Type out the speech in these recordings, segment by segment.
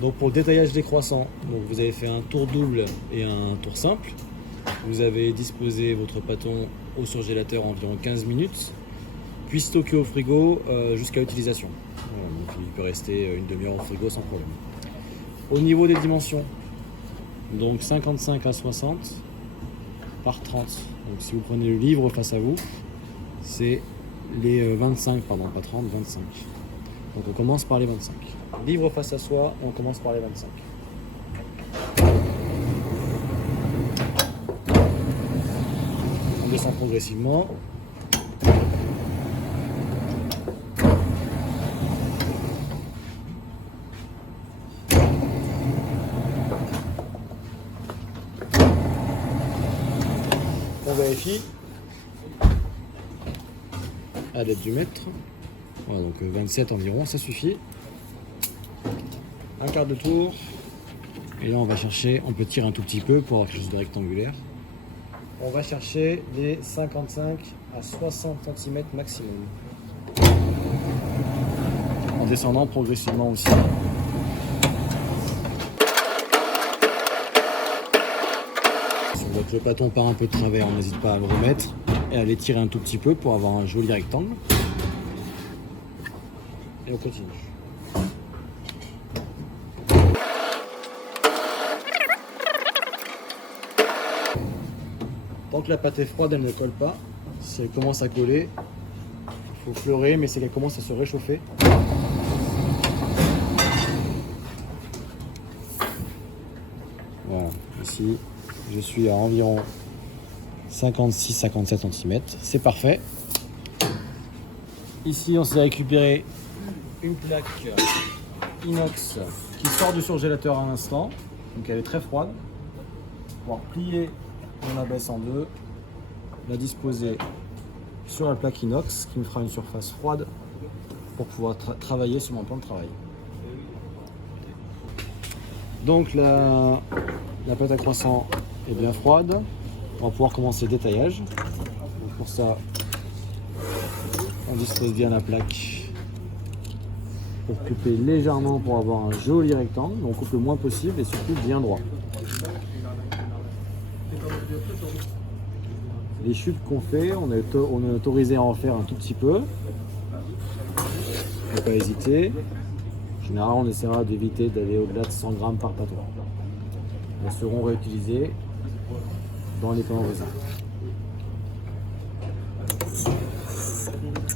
Donc pour le détaillage des croissants, donc vous avez fait un tour double et un tour simple. Vous avez disposé votre pâton au surgélateur environ 15 minutes, puis stocké au frigo jusqu'à utilisation. Voilà, donc il peut rester une demi-heure au frigo sans problème. Au niveau des dimensions, donc 55 à 60 par 30. Donc si vous prenez le livre face à vous, c'est les 25, pardon, pas 30, 25. Donc on commence par les 25. Livre face à soi, on commence par les 25. On descend progressivement. On vérifie à l'aide du mètre. Voilà, donc 27 environ, ça suffit. Un quart de tour. Et là on va chercher, on peut tirer un tout petit peu pour avoir quelque chose de rectangulaire. On va chercher les 55 à 60 cm maximum. En descendant progressivement aussi. Si on voit que le pâton part un peu de travers, on n'hésite pas à le remettre et à l'étirer un tout petit peu pour avoir un joli rectangle. Et on continue. Tant que la pâte est froide, elle ne colle pas. Si elle commence à coller, il faut fleurer, mais c'est qu'elle commence à se réchauffer. Voilà, ici je suis à environ 56-57 cm, c'est parfait. Ici on s'est récupéré une plaque inox qui sort du surgélateur à l'instant, donc elle est très froide. On va plier, on la baisse en deux, la disposer sur la plaque inox qui me fera une surface froide pour pouvoir travailler sur mon plan de travail. Donc la pâte à croissant est bien froide, on va pouvoir commencer le détaillage. Donc pour ça, on dispose bien la plaque pour couper légèrement pour avoir un joli rectangle. On coupe le moins possible et surtout bien droit. Les chutes qu'on fait, on est autorisé à en faire un tout petit peu. Il ne faut pas hésiter. En général, on essaiera d'éviter d'aller au-delà de 100 grammes par pâton. Elles seront réutilisées dans les pains au raisin.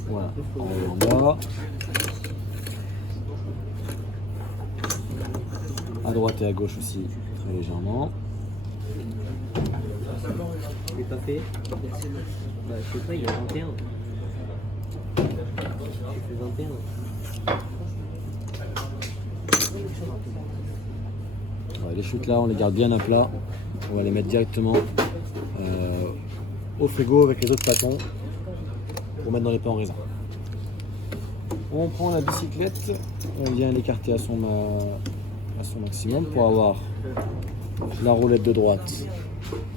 Voilà, en haut en bas. À droite et à gauche aussi, très légèrement. Il n'est pas fait. Bah, je sais pas, il y a 21. J'ai fait 21. Ouais, les chutes là, on les garde bien à plat. On va les mettre directement au frigo avec les autres pâtons pour mettre dans les pains en raisin. On prend la bicyclette, on vient l'écarter à son maximum pour avoir la roulette de droite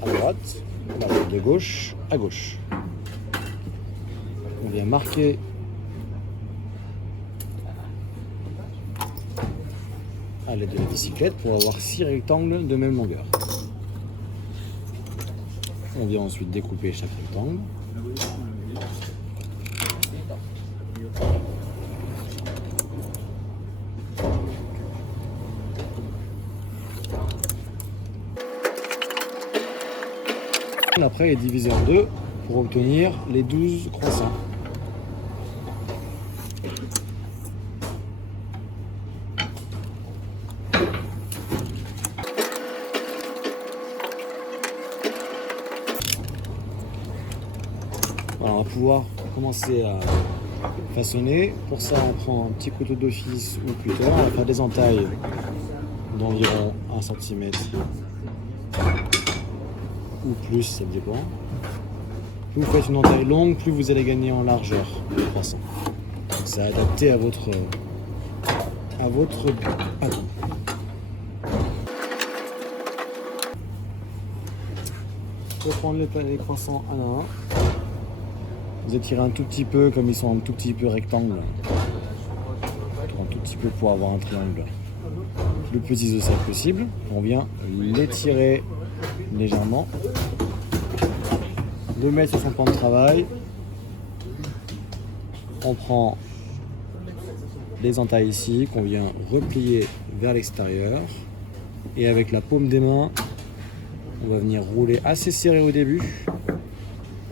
à droite, la roulette de gauche à gauche. On vient marquer à l'aide de la bicyclette pour avoir 6 rectangles de même longueur. On vient ensuite découper chaque rectangle. Après est divisé en deux pour obtenir les 12 croissants. Alors, on va pouvoir commencer à façonner. Pour ça, on prend un petit couteau d'office ou cutter. On va faire des entailles d'environ 1 cm ou plus, ça dépend. Plus vous faites une entaille longue, plus vous allez gagner en largeur de croissant. C'est adapté à votre pâton. Pour prendre les croissants un à un, vous étirez un tout petit peu, comme ils sont un tout petit peu rectangles. Un tout petit peu pour avoir un triangle le plus isocèle possible. On vient l'étirer légèrement, le mettre sur son plan de travail. On prend les entailles ici qu'on vient replier vers l'extérieur et avec la paume des mains, on va venir rouler assez serré au début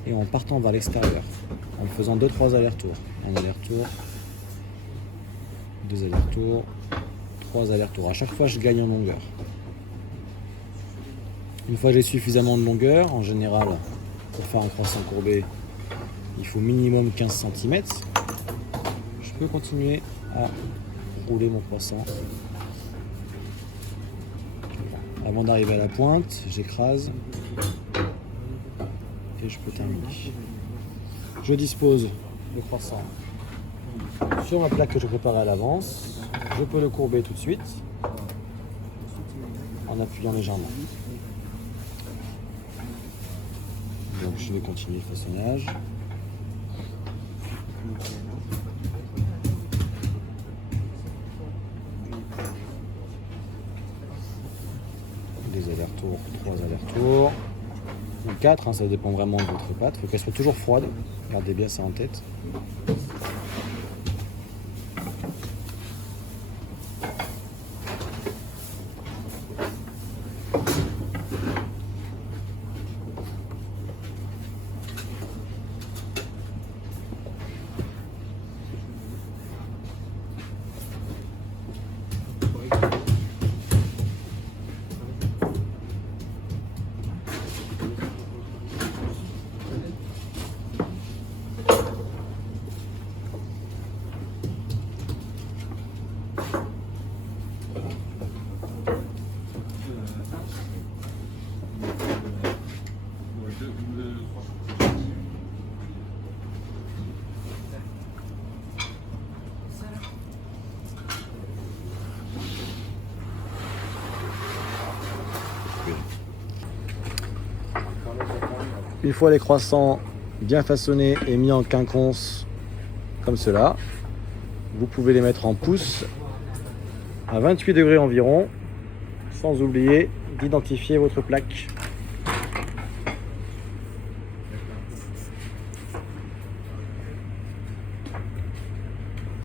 et en partant vers l'extérieur, en faisant 2-3 allers-retours. Un aller-retour, 2 allers-retours, 3 allers-retours. À chaque fois, je gagne en longueur. Une fois que j'ai suffisamment de longueur, en général, pour faire un croissant courbé, il faut minimum 15 cm. Je peux continuer à rouler mon croissant. Avant d'arriver à la pointe, j'écrase et je peux terminer. Je dispose le croissant sur ma plaque que je prépare à l'avance. Je peux le courber tout de suite en appuyant légèrement. Donc je vais continuer le façonnage. Des allers-retours, 3 allers-retours, ou 4, ça dépend vraiment de votre pâte. Il faut qu'elle soit toujours froide, gardez bien ça en tête. Une fois les croissants bien façonnés et mis en quinconce comme cela, vous pouvez les mettre en pouces à 28 degrés environ, sans oublier d'identifier votre plaque.